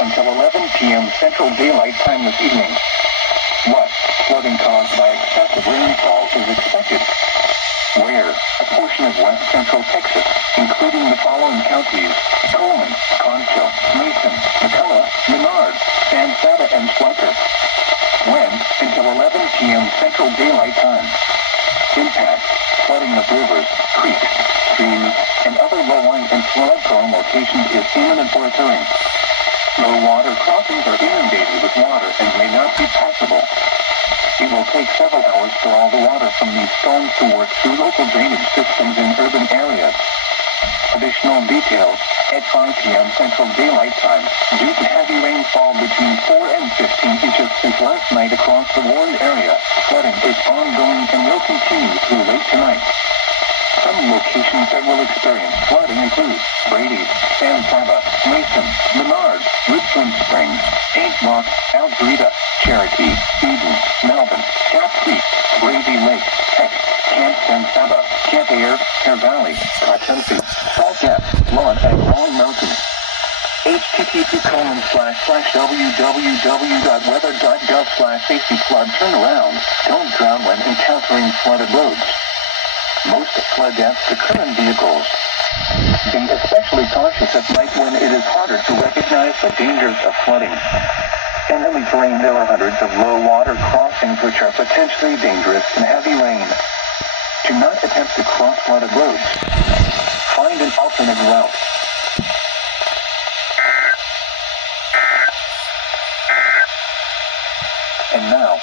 until 11 p.m. Central Daylight Time this evening. What flooding caused by excessive rainfall is expected? Where? A portion of west central Texas, including the following counties: Coleman, Concho, Mason, McCullough, Menard, San Saba, and Schleicher. When? Until 11 p.m. Central Daylight Time. Impact: flooding of rivers, creeks, streams, and other low-lying and flood-prone locations is imminent or occurring. Low-water crossings are inundated with water and may not be passable. It will take several hours for all the water from these storms to work through local drainage systems in urban areas. Additional details: at 5 p.m. Central Daylight Time, due to heavy rainfall between 4 and 15 inches since last night across the warned area, flooding is ongoing and will continue through late tonight. Some locations that will experience flooding include Brady, San Saba, Mason, Menard, Richland Springs, Paint Rock, Algerita, Cherokee, Eden, Melvin, South Creek, Brady Lake, Peck, Camp San Saba, Camp Air, Hare Valley, Cartensi, Salt Gap, Lawn, and Long Mountain. http://www.weather.gov/safety-flood turnaround. Don't drown when encountering flooded roads. Most flood deaths occur in vehicles. Be especially cautious at night when it is harder to recognize the dangers of flooding. In heavy terrain, there are hundreds of low-water crossings which are potentially dangerous in heavy rain. Do not attempt to cross flooded roads. Find an alternate route. And now,